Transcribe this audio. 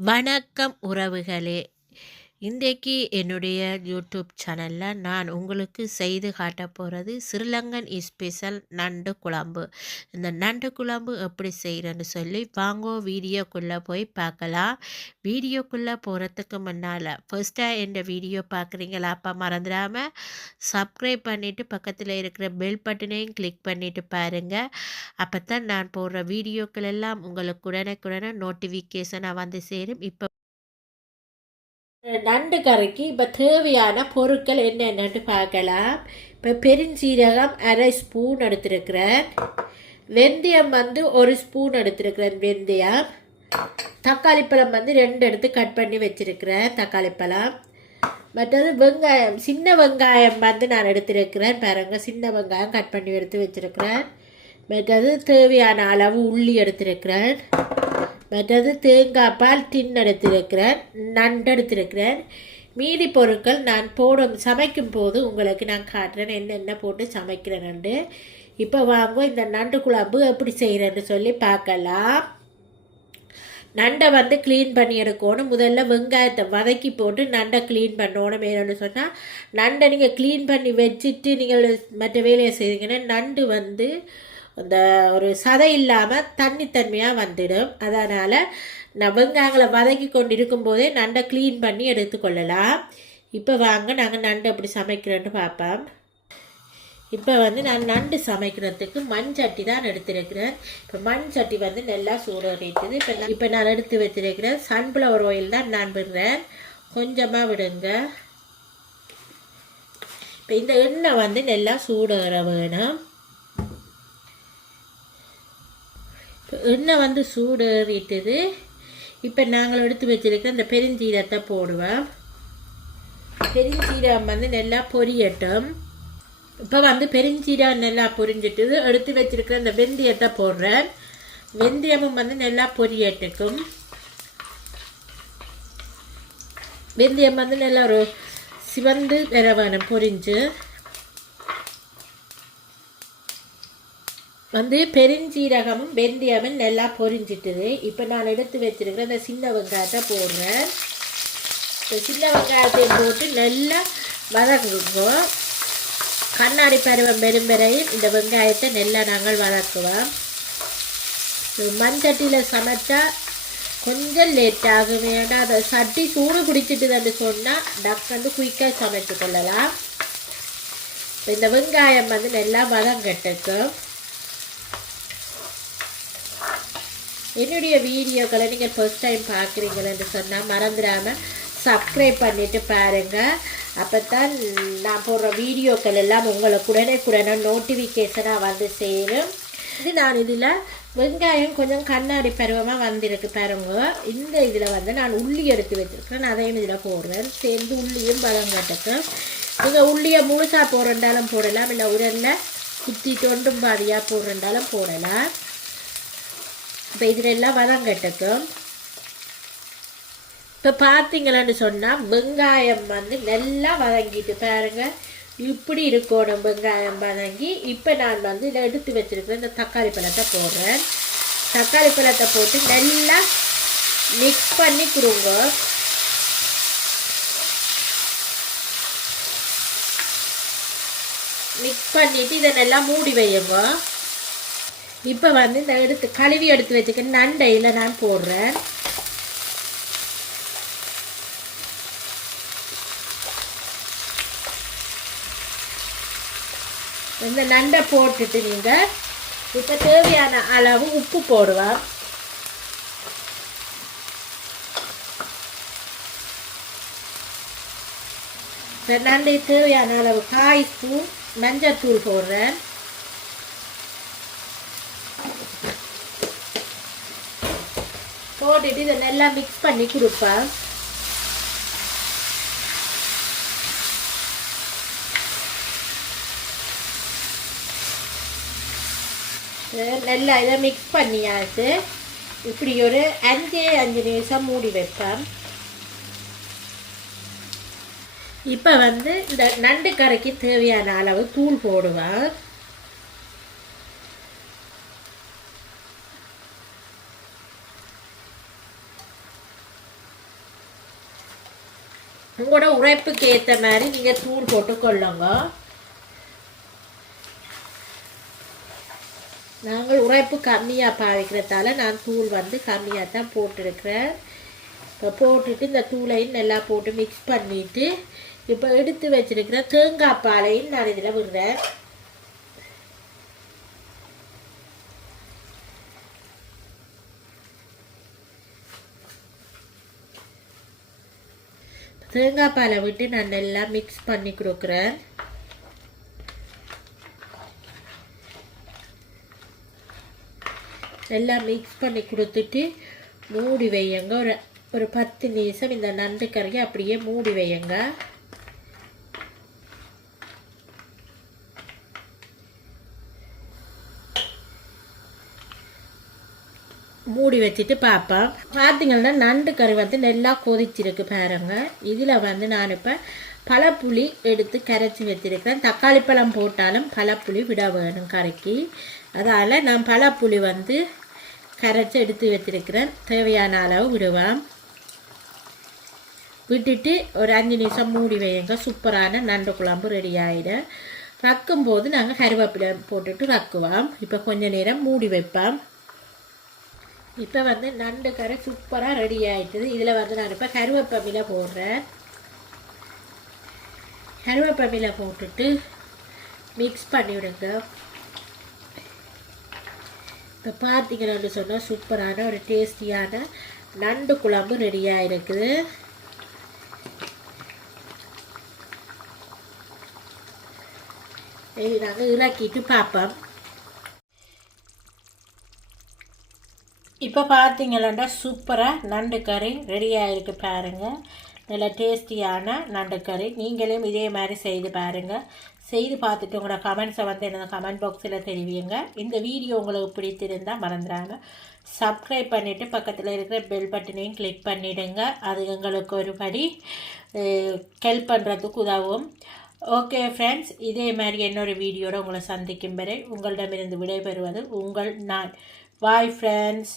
வணக்கம் உறவுகளே. இன்றைக்கு என்னுடைய யூடியூப் சேனலில் நான் உங்களுக்கு செய்து காட்ட போகிறது ஸ்ரீலங்கன் ஸ்பெஷல் நண்டு குழம்பு. இந்த நண்டு குழம்பு எப்படி செய்கிறேன்னு சொல்லி வாங்கோ வீடியோக்குள்ளே போய் பார்க்கலாம். வீடியோக்குள்ளே போகிறதுக்கு முன்னால் ஃபர்ஸ்ட்டாக இந்த வீடியோ பார்க்குறீங்களா அப்பா மறந்துடாமல் சப்ஸ்கிரைப் பண்ணிவிட்டு பக்கத்தில் இருக்கிற பெல் பட்டனையும் கிளிக் பண்ணிவிட்டு பாருங்கள் அப்போ தான் நான் போடுற வீடியோக்கள் எல்லாம் உங்களுக்கு உடனுக்குடனே நோட்டிஃபிகேஷனாக வந்து சேரும். இப்போ நண்டு கறிக்கு இப்போ தேவையான பொருட்கள் என்னென்னு பார்க்கலாம். இப்போ பெருஞ்சீரகம் அரை ஸ்பூன் எடுத்திருக்கிறேன். வெந்தயம் வந்து ஒரு ஸ்பூன் எடுத்திருக்கிறேன் வெந்தயம். தக்காளி பழம் வந்து ரெண்டு எடுத்து கட் பண்ணி வச்சுருக்கிறேன் தக்காளி பழம். மற்றது வெங்காயம் சின்ன வெங்காயம் வந்து நான் எடுத்திருக்கிறேன் பாருங்க சின்ன வெங்காயம் கட் பண்ணி எடுத்து வச்சிருக்கிறேன். மற்றது தேவையான அளவு உள்ளி எடுத்திருக்கிறேன். மற்றது தேங்காய் பால் டின் எடுத்திருக்கிறேன் நண்டு எடுத்திருக்கிறேன். மீதி பொருட்கள் நான் போடும் சமைக்கும் போது உங்களுக்கு நான் காட்டுறேன் என்னென்ன போட்டு சமைக்கிறேன் நண்டு. இப்போ வாங்க இந்த நண்டு குழம்பு எப்படி செய்கிறேன்னு சொல்லி பார்க்கலாம். நண்டை வந்து க்ளீன் பண்ணி எடுக்கணும். முதல்ல வெங்காயத்தை வதக்கி போட்டு நண்டை க்ளீன் பண்ணணும் வேணும்னு சொன்னால் நண்டை நீங்கள் க்ளீன் பண்ணி வச்சுட்டு நீங்கள் மற்ற வேலையை செய்கிறீங்கன்னா நண்டு வந்து அந்த ஒரு சதை இல்லாமல் தண்ணித்தன்மையாக வந்துடும். அதனால் நான் வெங்காயங்களை வதக்கி கொண்டு இருக்கும்போதே நண்டை க்ளீன் பண்ணி எடுத்துக்கொள்ளலாம் இப்போ வாங்க நாங்கள் நண்டு எப்படி சமைக்கிறோன்னு பார்ப்போம். இப்போ வந்து நான் நண்டு சமைக்கிறதுக்கு மண் சட்டி தான் எடுத்திருக்கிறேன். இப்போ மண் சட்டி வந்து நல்லா சூடறிட்டுது இப்போ நான் இப்போ நான் எடுத்து வச்சிருக்கிறேன் சன்ஃப்ளவர் ஆயில் தான் நான் விடுறேன். கொஞ்சமாக விடுங்க. இப்போ இந்த எண்ணெய் வந்து நல்லா சூடுற வேணும். எண்ணெய் வந்து சூடுறிட்டது. இப்போ நாங்கள் எடுத்து வச்சுருக்க இந்த பெருஞ்சீரத்தை போடுவோம். பெருஞ்சீரகம் வந்து நல்லா பொரியட்டும். இப்போ வந்து பெருஞ்சீரகம் நல்லா பொரிஞ்சிட்டுது எடுத்து வச்சிருக்கிற இந்த வெந்தயத்தை போடுறேன். வெந்தயமும் வந்து நல்லா பொரியட்டுக்கும். வெந்தயம் வந்து நல்லா ஒரு சிவந்து வர வேணும் பொரிஞ்சு வந்து பெருஞ்சீரகமும் வெந்தயமும் நல்லா பொரிஞ்சிட்டுது. இப்போ நான் எடுத்து வச்சிருக்கிற இந்த சின்ன வெங்காயத்தை போடுறேன். இந்த சின்ன வெங்காயத்தை போட்டு நல்லா வதங்குவோம் கண்ணாடி பருவம் பெரும்பெறையும் இந்த வெங்காயத்தை நல்லா நாங்கள் வதக்குவோம். மண்சட்டியில் சமைச்சா கொஞ்சம் லேட் ஆகும். ஏன்னா அதை சட்டி சூடு பிடிச்சிட்டுதுன்னு சொன்னால் டக்குன்னு குயிக்காக சமைச்சு கொள்ளலாம். இந்த வெங்காயம் வந்து நல்லா வதங்கட்டுக்கும் என்னுடைய வீடியோக்களை நீங்கள் ஃபஸ்ட் டைம் பார்க்குறீங்கன்னு சொன்னால் மறந்துடாமல் சப்ஸ்கிரைப் பண்ணிவிட்டு பாருங்கள் அப்போ தான் நான் போடுற வீடியோக்கள் எல்லாம் உங்களுக்கு உடனே உடனே நோட்டிஃபிகேஷனாக வந்து சேரும். இது நான் இதில் வெங்காயம் கொஞ்சம் கண்ணாடி பருவமாக வந்திருக்கு பாருங்க. இந்த இதில் வந்து நான் உள்ளி எடுத்து வச்சுருக்கேன் அதையும் இதில் போடுறேன். சேர்ந்து உள்ளியும் பழங்கட்டுக்கு நீங்கள் உள்ளியை முழுசாக போடுறண்டாலும் போடலாம். இல்லை உரலில் குத்தி தொண்டும் பாதியாக போடுறண்டாலும் போடலாம். இப்போ இதிலெல்லாம் வதங்கட்டுக்கும் இப்போ பார்த்தீங்களான்னு சொன்னால் வெங்காயம் வந்து நல்லா வதங்கிட்டு பாருங்க. இப்படி இருக்கணும் வெங்காயம் வதங்கி. இப்போ நான் வந்து இதை எடுத்து வச்சுருக்கிறேன் இந்த தக்காளி பழத்தை போடுறேன். தக்காளி பழத்தை போட்டு நல்லா மிக்ஸ் பண்ணி கொடுங்க மிக்ஸ் பண்ணிவிட்டு இதை நல்லா மூடி வையுங்க. இப்போ வந்து இந்த எடுத்து கழுவி எடுத்து வச்சுக்க நண்டையில் நான் போடுறேன். இந்த நண்டை போட்டுட்டு நீங்கள் இப்போ தேவையான அளவு உப்பு போடுவேன் இந்த நண்டை தேவையான அளவு காய் ஸ்பூன் மஞ்சள் தூள் போடுறேன். போட்டுட்டு இதை நல்லா மிக்ஸ் பண்ணி கொடுப்பேன். நல்லா இதை மிக்ஸ் பண்ணியாச்சு. இப்படி ஒரு அஞ்சு அஞ்சு நிமிஷம் மூடி வைப்பேன். இப்போ வந்து இந்த நண்டு கரைக்கு தேவையான அளவு தூள் போடுவேன். உங்களோட உழைப்புக்கு ஏற்ற மாதிரி நீங்கள் தூள் போட்டு கொள்ளுங்க நாங்கள் உழைப்பு கம்மியாக பாவிக்கிறதால நான் தூள் வந்து கம்மியாக தான் போட்டிருக்கிறேன். இப்போ போட்டுட்டு இந்த தூளையும் நல்லா போட்டு மிக்ஸ் பண்ணிவிட்டு இப்போ எடுத்து வச்சிருக்கிற தேங்காய் பாலையும் நான் இதில் விடுறேன். தேங்காய் பாலை விட்டு நான் நல்லா மிக்ஸ் பண்ணி கொடுக்குறேன். நல்லா மிக்ஸ் பண்ணி கொடுத்துட்டு மூடி வையுங்க. ஒரு ஒரு பத்து நிமிஷம் இந்த நண்டு கறியை அப்படியே மூடி வையுங்க. மூடி வச்சுட்டு பார்ப்போம் பார்த்தீங்கன்னா நண்டு கறி வந்து நல்லா கொதிச்சிருக்கு பாருங்க. இதில் வந்து நான் இப்போ பழப்புளி எடுத்து கரைச்சி வச்சிருக்கிறேன் தக்காளி பழம் போட்டாலும் பழப்புளி விட வேணும் கரைக்கி அதால் நான் பழப்புளி வந்து கரைச்சி எடுத்து வச்சிருக்கிறேன். தேவையான அளவு விடுவேன் விட்டுட்டு ஒரு அஞ்சு நிமிஷம் மூடி வையுங்க சூப்பரான நண்டு குழம்பு ரெடி ஆகிடும் ரக்கும்போது நாங்கள் கருவேப்பிலை போட்டுட்டு ரக்குவோம் இப்போ கொஞ்ச நேரம் மூடி வைப்போம். இப்போ வந்து நண்டு கரை சூப்பராக ரெடி ஆயிட்டுது. இதில் வந்து நான் இப்போ கருவேப்பமில போடுறேன். கருவேப்பமில போட்டுட்டு மிக்ஸ் பண்ணிவிடுங்க இப்போ பார்த்தீங்கன்னு சொன்னால் சூப்பரான ஒரு டேஸ்டியான நண்டு குழம்பு ரெடியாக இருக்குது இது நாங்கள் இறக்கிட்டு பார்ப்போம் இப்போ பார்த்தீங்களா சூப்பராக நண்டு கறி ரெடி ஆகிருக்கு பாருங்கள் நல்ல டேஸ்டியான நண்டு கறி நீங்களும் இதே மாதிரி செய்து பாருங்கள் செய்து பார்த்துட்டு உங்களோட கமெண்ட்ஸை வந்து என்னோட கமெண்ட் பாக்ஸில் தெரிவிங்க. இந்த வீடியோ உங்களுக்கு பிடித்திருந்தால் மறந்துடாமல் சப்ஸ்கிரைப் பண்ணிவிட்டு பக்கத்தில் இருக்கிற பெல் பட்டனையும் கிளிக் பண்ணிவிடுங்க அது எங்களுக்கு ஒரு படி ஹெல்ப் பண்ணுறதுக்கு உதவும். ஓகே ஃப்ரெண்ட்ஸ் இதே மாதிரி இன்னொரு வீடியோட உங்களை சந்திக்கும் வரை உங்களிடமிருந்து விடைபெறுவது உங்கள் நான். Bye friends